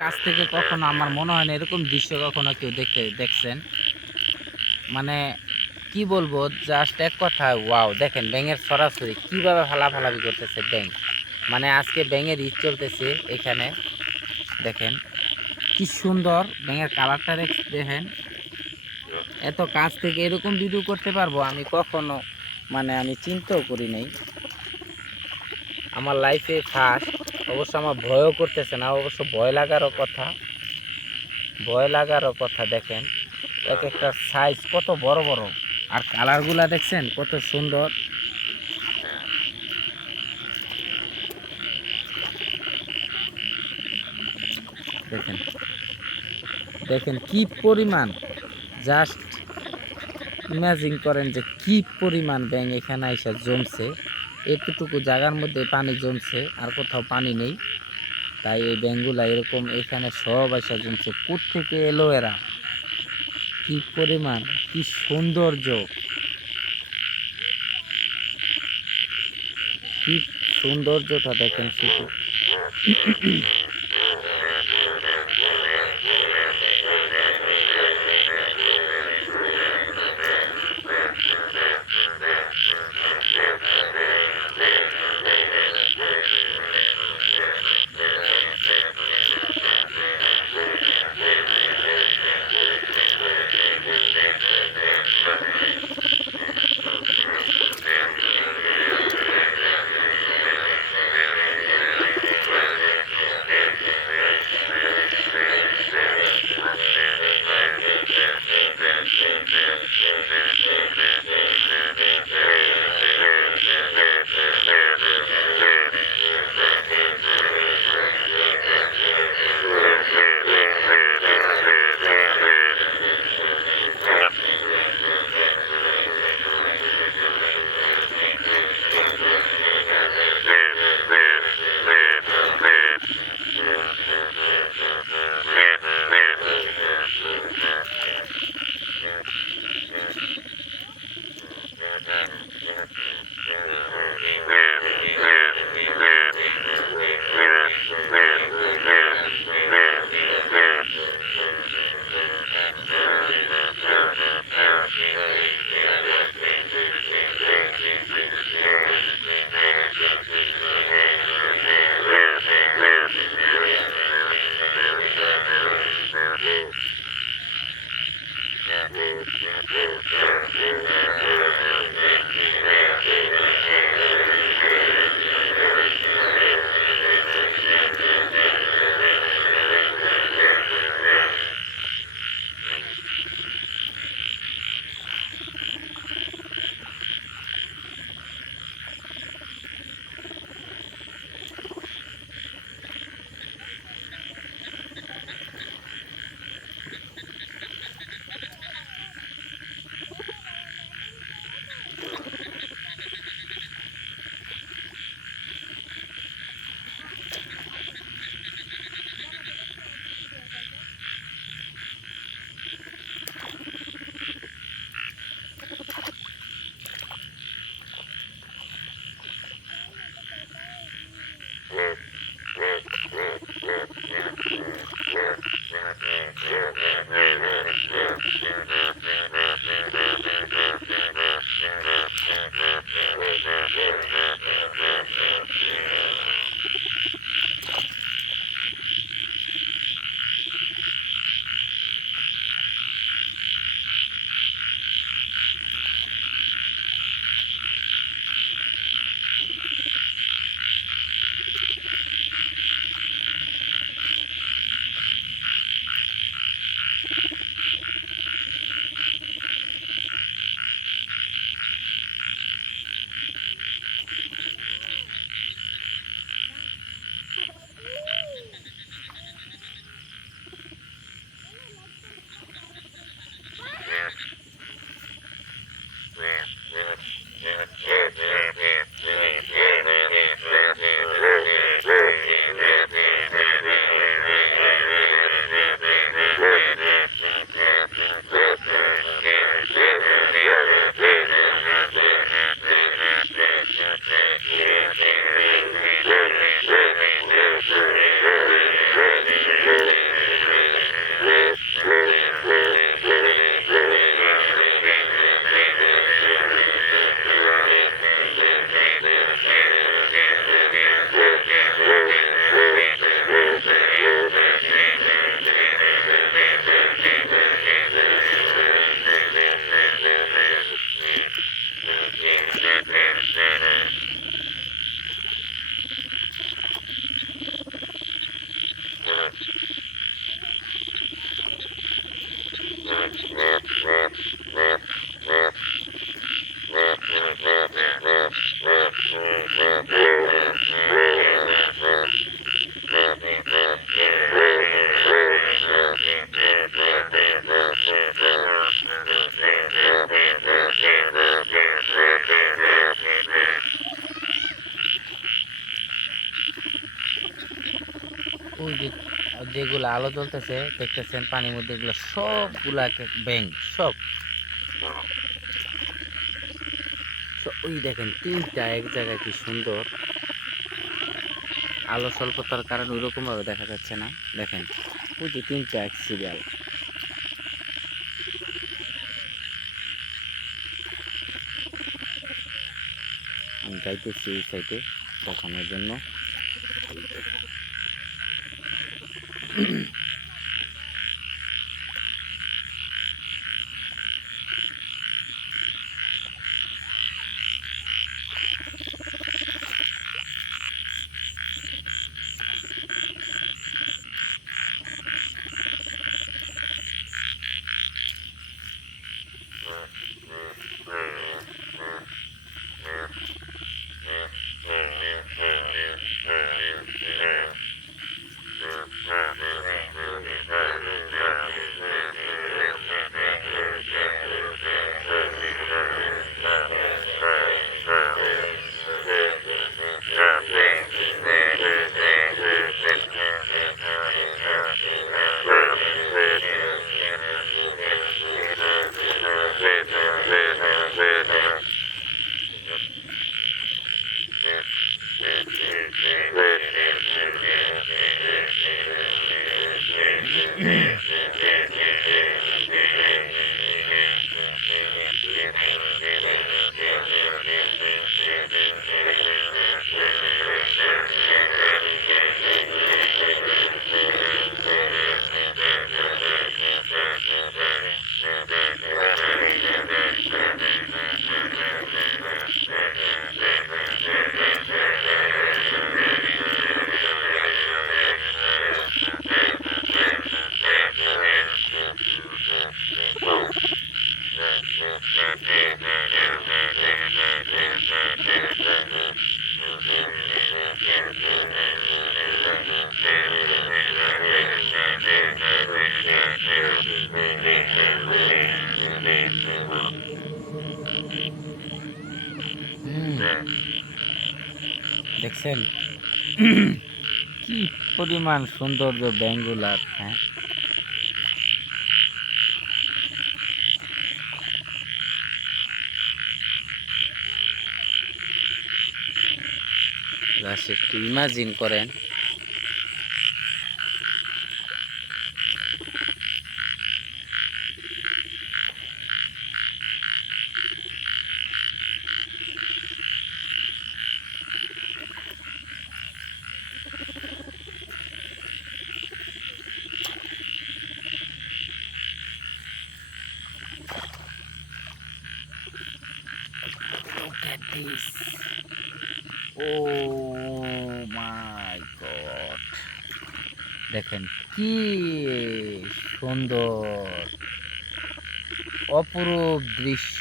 কাছ থেকে কখনো আমার মনে হয় না এরকম দৃশ্য কখনো কেউ দেখছেন। মানে কি বলবো, জাস্ট এক কথায় ওয়াও! দেখেন ব্যাঙের ছড়াছড়ি কিভাবে ফালাফালাফি করতেছে ব্যাঙ। মানে আজকে ব্যাঙের ঈদ চলতেছে এখানে। দেখেন কি সুন্দর ব্যাঙের কালারটা দেখেন। এত কাছ থেকে এরকম ভিডিও করতে পারবো আমি কখনো আমি চিন্তাও করি নাই। আমার লাইফে ফার্স্ট। অবশ্য আমার ভয়ও করতেছে না, অবশ্য ভয় লাগারও কথা দেখেন। এক একটা সাইজ কত বড় বড়, আর কালারগুলা দেখছেন কত সুন্দর। দেখেন দেখেন কি পরিমাণ, জাস্ট ইমাজিন করেন যে কি পরিমাণ ব্যাঙ এখানে এসে জমছে। এতটুকু জায়গার মধ্যে পানি জমছে, আর কোথাও পানি নেই। তাই এই ব্যাঙগুলা এরকম এখানে সব এসে জমছে। কোত্থেকে এলো এরা, কি পরিমাণ, কি সৌন্দর্য, কি সৌন্দর্যটা দেখেন শুধু। ওই যে যেগুলো আলো জ্বলতেছে দেখতেছেন পানির মধ্যে, এগুলো সবগুলা ব্যাঙ সব। ওই দেখেন তিনটা এক জায়গায়, কি সুন্দর। আলো স্বল্পতার কারণে ওইরকম ভাবে দেখা যাচ্ছে না। দেখেন ওই যে তিনটা এক সিরিয়াল। আমি যাইতেছি এই সাইডে দেখানোর জন্য। দেখছেন কি পরিমাণ সৌন্দর্য ব্যাঙ্গুলার। হ্যাঁ, একটু ইমাজিন করেন। Look at this. Oh my God. দেখেন কি সুন্দর অপরূপ দৃশ্য।